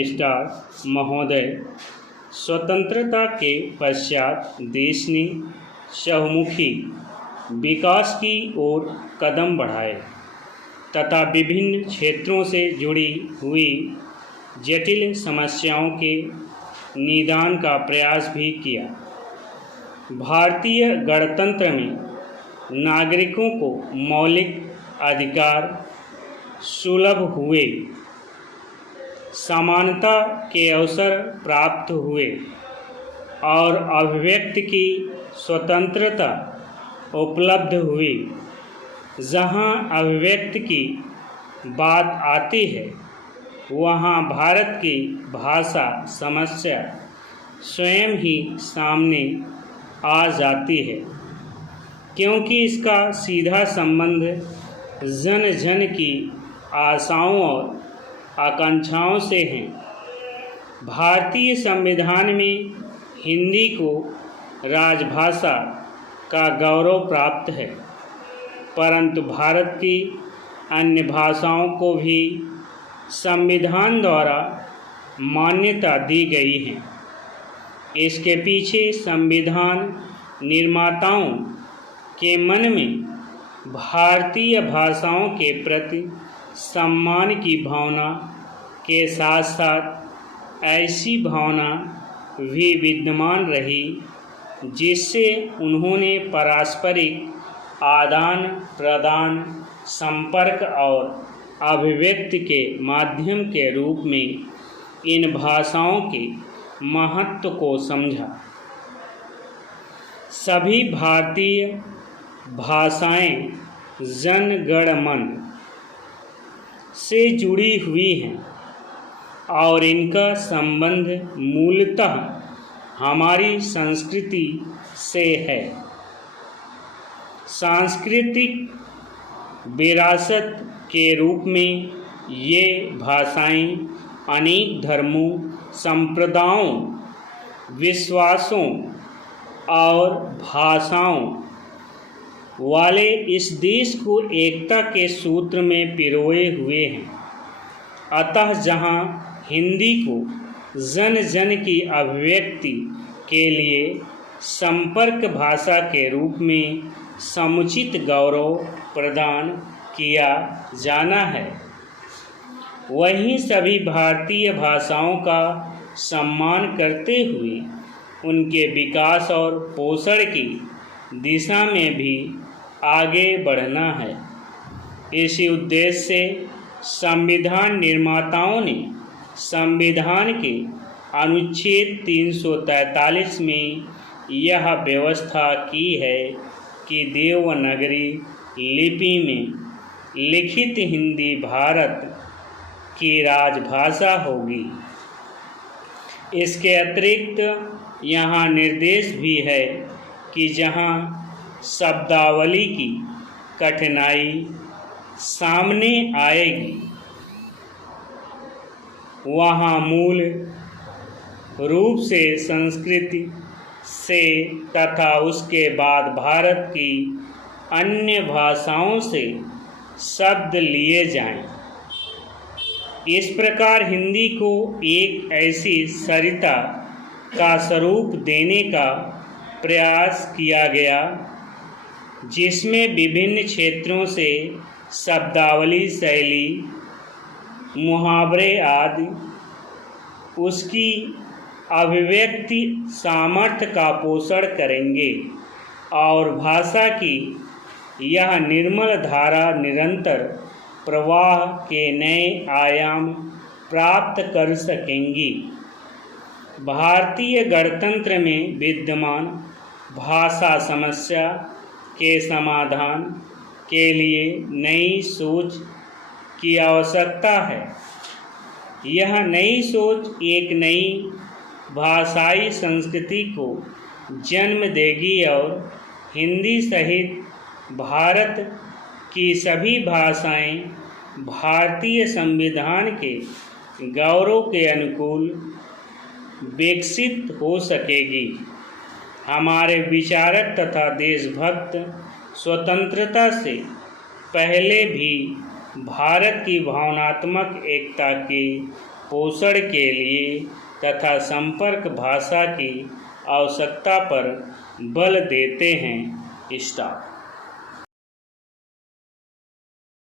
Star महोदय, स्वतंत्रता के पश्चात देश ने बहुमुखी विकास की ओर कदम बढ़ाए तथा विभिन्न क्षेत्रों से जुड़ी हुई जटिल समस्याओं के निदान का प्रयास भी किया। भारतीय गणतंत्र में नागरिकों को मौलिक अधिकार सुलभ हुए, समानता के अवसर प्राप्त हुए और अभिव्यक्ति की स्वतंत्रता उपलब्ध हुई। जहाँ अभिव्यक्ति की बात आती है, वहाँ भारत की भाषा समस्या स्वयं ही सामने आ जाती है, क्योंकि इसका सीधा संबंध जन जन की आशाओं और आकांक्षाओं से हैं। भारतीय संविधान में हिंदी को राजभाषा का गौरव प्राप्त है, परंतु भारत की अन्य भाषाओं को भी संविधान द्वारा मान्यता दी गई है। इसके पीछे संविधान निर्माताओं के मन में भारतीय भाषाओं के प्रति सम्मान की भावना के साथ साथ ऐसी भावना भी विद्यमान रही जिससे उन्होंने पारस्परिक आदान प्रदान, संपर्क और अभिव्यक्ति के माध्यम के रूप में इन भाषाओं के महत्व को समझा। सभी भारतीय भाषाएं जन गण मन से जुड़ी हुई हैं और इनका संबंध मूलतः हमारी संस्कृति से है। सांस्कृतिक विरासत के रूप में ये भाषाएं अनेक धर्मों, संप्रदायों, विश्वासों और भाषाओं वाले इस देश को एकता के सूत्र में पिरोए हुए हैं। अतः जहाँ हिंदी को जन जन की अभिव्यक्ति के लिए संपर्क भाषा के रूप में समुचित गौरव प्रदान किया जाना है, वहीं सभी भारतीय भाषाओं का सम्मान करते हुए उनके विकास और पोषण की दिशा में भी आगे बढ़ना है। इसी उद्देश्य से संविधान निर्माताओं ने संविधान के अनुच्छेद 343 में यह व्यवस्था की है कि देवनागरी लिपि में लिखित हिंदी भारत की राजभाषा होगी। इसके अतिरिक्त यहाँ निर्देश भी है कि जहाँ शब्दावली की कठिनाई सामने आएगी, वहाँ मूल रूप से संस्कृति से तथा उसके बाद भारत की अन्य भाषाओं से शब्द लिए जाएं। इस प्रकार हिंदी को एक ऐसी सरिता का स्वरूप देने का प्रयास किया गया जिसमें विभिन्न क्षेत्रों से शब्दावली, शैली, मुहावरे आदि उसकी अभिव्यक्ति सामर्थ्य का पोषण करेंगे और भाषा की यह निर्मल धारा निरंतर प्रवाह के नए आयाम प्राप्त कर सकेंगी। भारतीय गणतंत्र में विद्यमान भाषा समस्या के समाधान के लिए नई सोच की आवश्यकता है। यह नई सोच एक नई भाषाई संस्कृति को जन्म देगी और हिंदी सहित भारत की सभी भाषाएं भारतीय संविधान के गौरव के अनुकूल विकसित हो सकेगी। हमारे विचारक तथा देशभक्त स्वतंत्रता से पहले भी भारत की भावनात्मक एकता के पोषण के लिए तथा संपर्क भाषा की आवश्यकता पर बल देते हैं। स्टॉप।